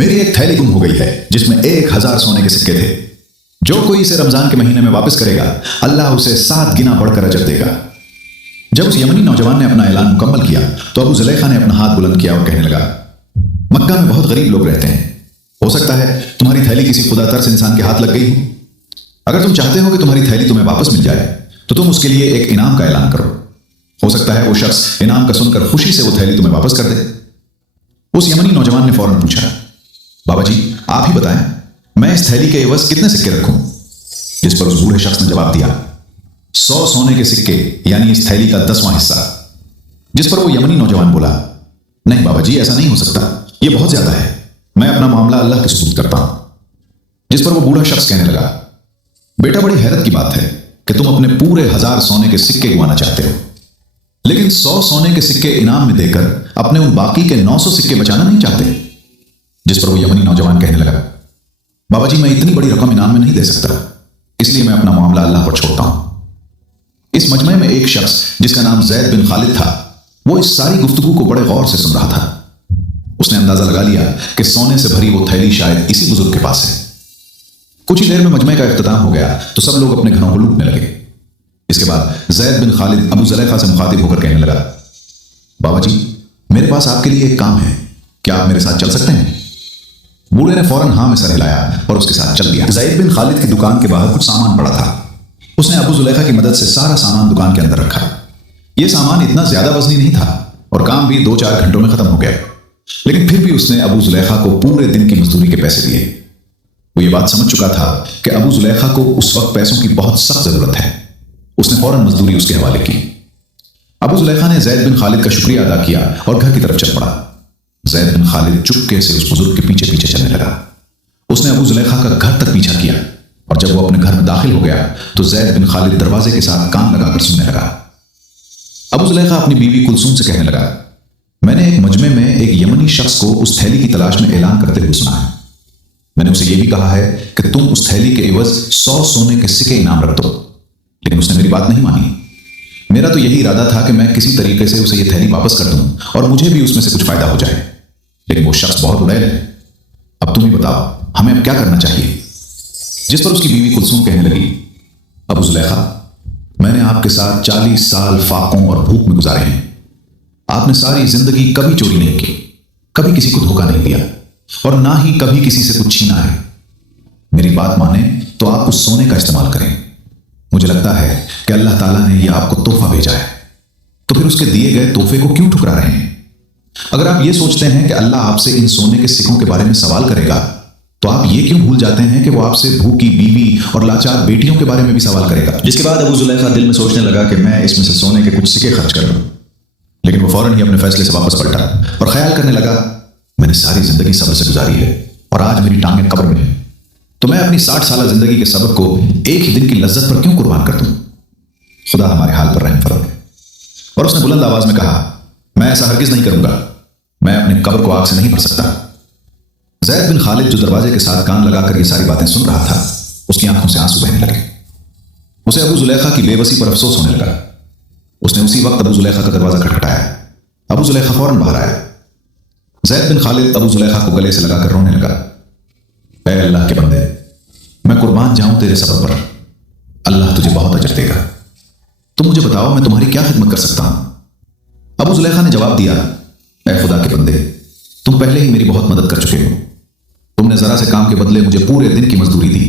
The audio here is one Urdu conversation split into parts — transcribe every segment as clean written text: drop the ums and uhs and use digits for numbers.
میری ایک تھیلی گم ہو گئی ہے جس میں 1000 سونے کے سکے تھے. جو کوئی اسے رمضان کے مہینے میں واپس کرے گا اللہ اسے 7 گنا بڑھ کر اجر دے گا. جب اس یمنی نوجوان نے اپنا اعلان مکمل کیا تو ابو زلیخا نے اپنا ہاتھ بلند کیا اور کہنے لگا، مکہ میں بہت غریب لوگ رہتے ہیں. ہو سکتا ہے تمہاری تھیلی کسی خدا ترس انسان کے ہاتھ لگ گئی ہو. اگر تم چاہتے ہو کہ تمہاری تھیلی تمہیں واپس مل جائے تو تم اس کے لیے ایک انعام کا اعلان کرو. ہو سکتا ہے وہ شخص انعام کا سن کر خوشی سے وہ تھیلی تمہیں واپس کر دے. اس یمنی نوجوان نے فوراً پوچھا، بابا جی آپ ہی بتائیں میں اس تھیلی کے عوض کتنے سکے رکھوں؟ جس پر اس بوڑھے شخص نے جواب دیا، 100 سونے کے سکے، یعنی اس تھیلی کا 10واں حصہ. جس پر وہ یمنی نوجوان بولا، نہیں بابا جی ایسا نہیں ہو سکتا، یہ بہت زیادہ ہے، میں اپنا معاملہ اللہ کے سپرد کرتا ہوں. جس پر وہ بوڑھا شخص کہنے لگا، بیٹا بڑی حیرت کی بات ہے کہ تم اپنے پورے 1000 سونے کے سکے گوانا چاہتے ہو، لیکن 100 سونے کے سکے انعام میں دے کر اپنے ان باقی کے 900 سکے بچانا نہیں چاہتے. جس پر وہ یمنی نوجوان کہنے لگا، بابا جی میں اتنی بڑی رقم انعام میں نہیں دے سکتا، اس لیے میں اپنا معاملہ اللہ پر چھوڑتا ہوں. اس مجمع میں ایک شخص جس کا نام زید بن خالد تھا وہ اس ساری گفتگو کو بڑے غور سے سن رہا تھا. اس نے اندازہ لگا لیا کہ سونے سے بھری وہ تھیلی شاید اسی بزرگ کے پاس ہے. کچھ ہی دیر میں مجمع کا اختتام ہو گیا تو سب لوگ اپنے گھروں کو لوٹنے لگے. اس کے بعد زید بن خالد ابو زلیخا سے مخاطب ہو کر کہنے لگا، بابا جی میرے پاس آپ کے لیے ایک کام ہے، کیا آپ میرے ساتھ چل سکتے ہیں؟ بوڑھے نے فوراً ہاں میں سر ہلایا اور اس کے ساتھ چل دیا. زید بن خالد کی دکان کے باہر کچھ سامان پڑا تھا. اس نے ابو زلیخا کی مدد سے سارا سامان دکان کے اندر رکھا. یہ سامان اتنا زیادہ وزنی نہیں تھا اور کام بھی 2-4 گھنٹوں میں ختم ہو گیا، لیکن پھر بھی اس نے ابو زلیخا کو پورے دن کی مزدوری کے پیسے دیے. وہ یہ بات سمجھ چکا تھا کہ ابو زلیخا کو اس وقت پیسوں کی بہت سخت ضرورت ہے. اس نے فوراً مزدوری اس کے حوالے کی. ابو زلیخا نے زید بن خالد کا شکریہ ادا کیا اور گھر کی طرف چل پڑا. زید بن خالد چپکے سے اس بزرگ کے پیچھے پیچھے چلنے لگا. اس نے ابو زلیخا کا گھر تک پیچھا کیا اور جب وہ اپنے گھر میں داخل ہو گیا تو زید بن خالد دروازے کے ساتھ کان لگا کر سننے لگا. ابو زلیخا اپنی بیوی کلثوم سے کہنے لگا، میں نے ایک مجمع میں ایک یمنی شخص کو اس تھیلی کی تلاش میں اعلان کرتے ہوئے سنا ہے. میں نے اسے یہ بھی کہا ہے کہ تم اس تھیلی کے عوض 100 سونے کے سکے انعام رکھ دو، لیکن اس نے میری بات نہیں مانی. میرا تو یہی ارادہ تھا کہ میں کسی طریقے سے اسے یہ تھیلی واپس کر دوں اور مجھے بھی اس میں سے کچھ فائدہ ہو جائے، لیکن وہ شخص بہت اڑیل ہے. اب تم ہی بتاؤ ہمیں اب کیا کرنا چاہیے؟ جس پر اس کی بیوی کلثوم کہنے لگی، ابو زلیخا میں نے آپ کے ساتھ 40 سال فاقوں اور بھوک میں گزارے ہیں. آپ نے ساری زندگی کبھی چوری نہیں کی، کبھی کسی کو دھوکہ نہیں دیا اور نہ ہی کبھی کسی سے کچھ چھینا ہے. میری بات مانیں تو آپ اس سونے کا استعمال کریں. مجھے لگتا ہے کہ اللہ تعالیٰ نے یہ آپ کو تحفہ بھیجا ہے، تو پھر اس کے دیے گئے تحفے کو کیوں ٹھکرا رہے ہیں؟ اگر آپ یہ سوچتے ہیں کہ اللہ آپ سے ان سونے کے سکوں کے بارے میں سوال کرے گا تو آپ یہ کیوں بھول جاتے ہیں کہ وہ آپ سے بھوکی بیوی اور لاچار بیٹیوں کے بارے میں بھی سوال کرے گا؟ جس کے بعد ابو زلیخا دل میں سوچنے لگا کہ میں اس میں سے سونے کے کچھ سکے خرچ کر لوں، لیکن وہ فوراً ہی اپنے فیصلے سے واپس پلٹا اور خیال کرنے لگا، میں نے ساری زندگی صبر سے گزاری ہے اور آج میری ٹانگیں قبر میں ہیں، تو میں اپنی 60 سالہ زندگی کے سبق کو ایک ہی دن کی لذت پر کیوں قربان کر دوں؟ خدا ہمارے حال پر رحم فرمائے. اور اس نے بلند آواز میں کہا، میں ایسا ہرگز نہیں کروں گا، میں اپنے قبر کو آگ سے نہیں بھر سکتا. زید بن خالد جو دروازے کے ساتھ کان لگا کر یہ ساری باتیں سن رہا تھا، اس کی آنکھوں سے آنسو بہنے لگے. اسے ابو زلیخا کی بے بسی پر افسوس ہونے لگا. اس نے اسی وقت ابو زلیخا کا دروازہ کھٹکھٹایا. ابو زلیخا فوراً باہر آیا. زید بن خالد ابو زلیخا کو گلے سے لگا کر رونے لگا. اے اللہ کے بندے، میں قربان جاؤں تیرے صبر پر، اللہ تجھے بہت اجر دے گا. تم مجھے بتاؤ میں تمہاری کیا خدمت کر سکتا ہوں؟ ابو زلیخا نے جواب دیا، اے خدا کے بندے، تم پہلے ہی میری بہت مدد کر چکے ہو. تم نے ذرا سے کام کے بدلے مجھے پورے دن کی مزدوری دی.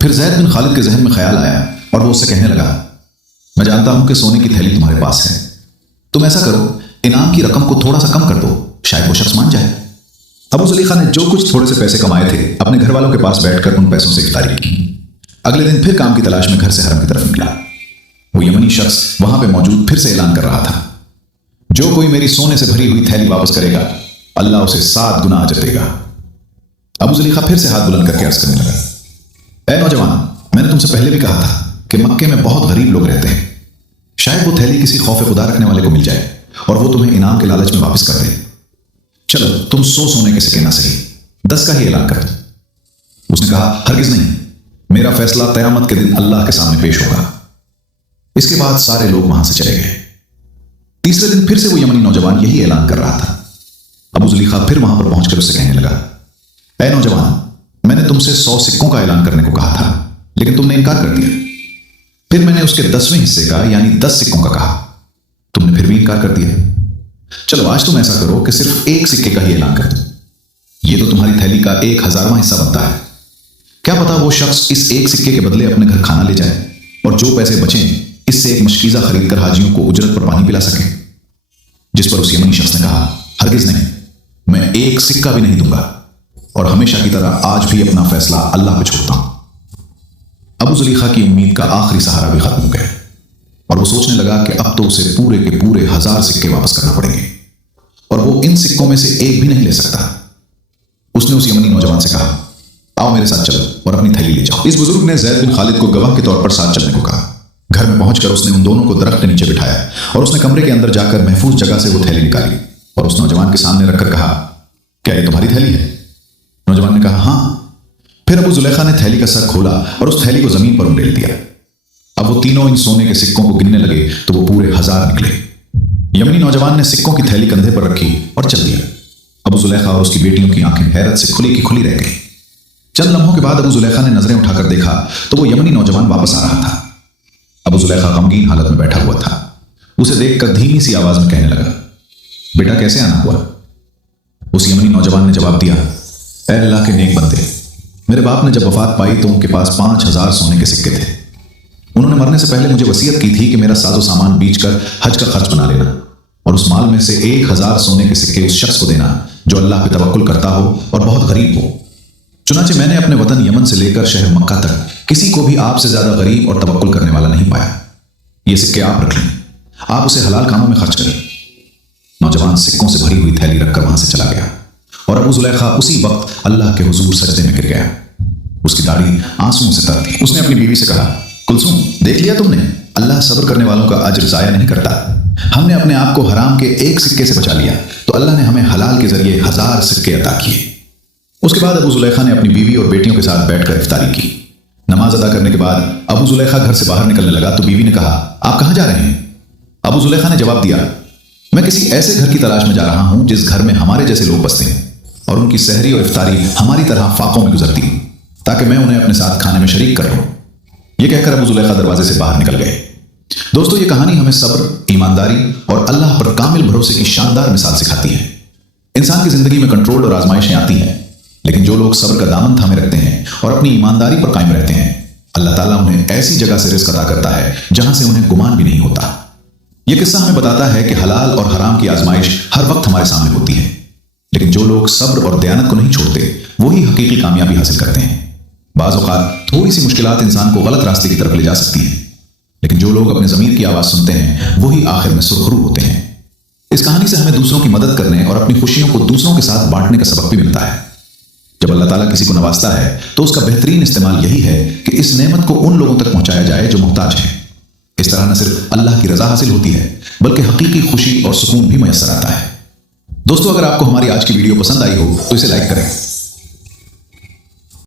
پھر زید بن خالد کے ذہن میں خیال آیا اور وہ اس سے کہنے لگا، میں جانتا ہوں کہ سونے کی تھیلی تمہارے پاس ہے. تم ایسا کرو، انعام کی رقم کو تھوڑا سا کم کر دو، شاید وہ شخص مان جائے. ابو زلیخا نے جو کچھ تھوڑے سے پیسے کمائے تھے اپنے گھر والوں کے پاس بیٹھ کر ان پیسوں سے افطاری کی. اگلے دن پھر کام کی تلاش میں گھر سے حرم کی طرف نکلا. وہ یمنی شخص وہاں پہ موجود پھر سے اعلان کر رہا تھا، جو کوئی میری سونے سے بھری ہوئی تھیلی واپس کرے گا اللہ اسے 7 گنا اجر دے گا. ابو زلیخا پھر سے ہاتھ بلند کر کے عرض کرنے لگا، اے نوجوان، میں نے تم سے پہلے بھی کہا تھا کہ مکے میں بہت غریب لوگ رہتے ہیں. شاید وہ تھیلی کسی خوف خدا رکھنے والے کو مل جائے اور وہ تمہیں انعام کے لالچ میں واپس کر دے. چلو تم 100 سونے کے سکے نہ صحیح 10 کا ہی اعلان کر دو. اس نے کہا، ہرگز نہیں، میرا فیصلہ قیامت کے دن اللہ کے سامنے پیش ہوگا. اس کے بعد سارے لوگ وہاں سے چلے گئے. تیسرے دن پھر سے وہ یمنی نوجوان یہی اعلان کر رہا تھا. ابو زلیخا پھر وہاں پر پہنچ کر اس سے کہنے لگا، اے نوجوان، میں نے تم سے 100 سکوں کا اعلان کرنے کو کہا تھا، لیکن تم نے انکار کر دیا۔ پھر میں نے اس کے 10ویں حصے کا یعنی 10 سکوں کا کہا، تم نے پھر بھی انکار کر دیا۔ چلو آج تم ایسا کرو کہ صرف ایک سکے کا ہی اعلان کر دو، یہ تو تمہاری تھیلی کا 1000واں حصہ بنتا ہے۔ کیا پتا وہ شخص اس ایک سکے کے بدلے اپنے گھر کھانا لے جائے اور جو پیسے بچیں اس سے ایک مشکیزہ خرید کر حاجیوں کو اجرت پر پانی پلا سکے۔ جس پر اس یمنی شخص نے کہا، ہرگز نہیں، میں ایک سکہ بھی نہیں دوں گا، اور ہمیشہ کی طرح آج بھی اپنا فیصلہ اللہ پہ چھوڑتا ہوں۔ ابو زلیخا کی امید کا آخری سہارا بھی ختم ہو گیا اور وہ سوچنے لگا کہ اب تو اسے پورے کے پورے 1000 سکے واپس کرنا پڑیں گے، اور وہ ان سکوں میں سے ایک بھی نہیں لے سکتا۔ اس نے اس یمنی نوجوان سے کہا، آؤ میرے ساتھ چلو اور اپنی تھیلی لے جاؤ۔ اس بزرگ نے زید بن خالد کو گواہ کے طور پر ساتھ چلنے کو کہا۔ گھر میں پہنچ کر اس نے ان دونوں کو درخت کے نیچے بٹھایا اور اس نے کمرے کے اندر جا کر محفوظ جگہ سے وہ تھیلی نکالی اور اس نوجوان کے سامنے رکھ کر کہا، کیا یہ تمہاری تھیلی ہے؟ نوجوان نے کہا، ہاں۔ پھر ابو زلیخا نے تھیلی کا سر کھولا اور اس تھیلی کو زمین پر انڈیل دیا۔ اب وہ تینوں ان سونے کے سکوں کو گننے لگے تو وہ پورے 1000 نکلے۔ یمنی نوجوان نے سکوں کی تھیلی کندھے پر رکھی اور چل دیا۔ ابو زلیخا اور اس کی بیٹیوں کی آنکھیں حیرت سے کھلی کی کھلی رہ گئی۔ چند لمحوں کے بعد ابو زلیخا نے نظریں اٹھا کر دیکھا تو وہ یمنی نوجوان واپس آ رہا تھا۔ ابو زلیخا غمگین حالت میں بیٹھا ہوا تھا۔ اسے دیکھ کر دھیمی سی آواز میں کہنے لگا، بیٹا کیسے آنا ہوا؟ اس یمنی نوجوان نے جواب دیا، اے اللہ کے نیک بندے، میرے باپ نے جب وفات پائی تو ان کے پاس 5000 سونے کے سکے تھے۔ انہوں نے مرنے سے پہلے مجھے وصیت کی تھی کہ میرا ساز و سامان بیچ کر حج کا خرچ بنا لینا اور اس مال میں سے 1000 سونے کے سکے اس شخص کو دینا جو اللہ پہ توکل کرتا ہو اور بہت غریب ہو۔ چنانچہ میں نے اپنے وطن یمن سے لے کر شہر مکہ تک کسی کو بھی آپ سے زیادہ غریب اور توکل کرنے والا نہیں پایا۔ یہ سکے آپ رکھ لیں، آپ اسے حلال کاموں میں خرچ کریں۔ نوجوان سکوں سے بھری ہوئی تھیلی رکھ کر وہاں سے چلا گیا اور ابو زلیخا اسی وقت اللہ کے حضور سجدے میں گر گیا۔ اس کی داڑھی آنسوؤں سے تر تھی۔ اس نے اپنی بیوی سے کہا، کلثوم، دیکھ لیا تم نے، اللہ صبر کرنے والوں کا اجر ضائع نہیں کرتا۔ ہم نے اپنے آپ کو حرام کے ایک سکے سے بچا لیا تو اللہ نے ہمیں حلال کے ذریعے 1000 سکے عطا کیے۔ اس کے بعد ابو زلیخا نے اپنی بیوی اور بیٹیوں کے ساتھ بیٹھ کر افطاری کی۔ نماز ادا کرنے کے بعد ابو زلیخا گھر سے باہر نکلنے لگا تو بیوی نے کہا، آپ کہاں جا رہے ہیں؟ ابو زلیخا نے جواب دیا، میں کسی ایسے گھر کی تلاش میں جا رہا ہوں جس گھر میں ہمارے جیسے لوگ بستے ہیں اور ان کی سحری اور افطاری ہماری طرح فاقوں میں گزرتی ہوں تاکہ میں انہیں اپنے ساتھ کھانے میں شریک کر لوں۔ یہ کہہ کر ابو زلیخا دروازے سے باہر نکل گئے۔ دوستو، یہ کہانی ہمیں صبر، ایمانداری اور اللہ پر کامل بھروسے کی شاندار مثال سکھاتی ہے۔ انسان کی زندگی میں کنٹرول اور آزمائشیں آتی ہیں، لیکن جو لوگ صبر کا دامن تھامے رکھتے ہیں اور اپنی ایمانداری پر قائم رہتے ہیں، اللہ تعالیٰ انہیں ایسی جگہ سے رزق عطا کرتا ہے جہاں سے انہیں گمان بھی نہیں ہوتا۔ یہ قصہ ہمیں بتاتا ہے کہ حلال اور حرام کی آزمائش ہر وقت ہمارے سامنے ہوتی ہے، لیکن جو لوگ صبر اور دیانت کو نہیں چھوڑتے وہی حقیقی کامیابی حاصل کرتے ہیں۔ بعض اوقات تھوڑی سی مشکلات انسان کو غلط راستے کی طرف لے جا سکتی ہیں، لیکن جو لوگ اپنے ضمیر کی آواز سنتے ہیں وہی آخر میں سرخرو ہوتے ہیں۔ اس کہانی سے ہمیں دوسروں کی مدد کرنے اور اپنی خوشیوں کو دوسروں کے ساتھ بانٹنے کا سبق بھی ملتا ہے۔ جب اللہ تعالیٰ کسی کو نوازتا ہے تو اس کا بہترین استعمال یہی ہے کہ اس نعمت کو ان لوگوں تک پہنچایا جائے جو محتاج ہیں۔ اس طرح نہ صرف اللہ کی رضا حاصل ہوتی ہے بلکہ حقیقی خوشی اور سکون بھی میسر آتا ہے۔ دوستو، اگر آپ کو ہماری آج کی ویڈیو پسند آئی ہو تو اسے لائک کریں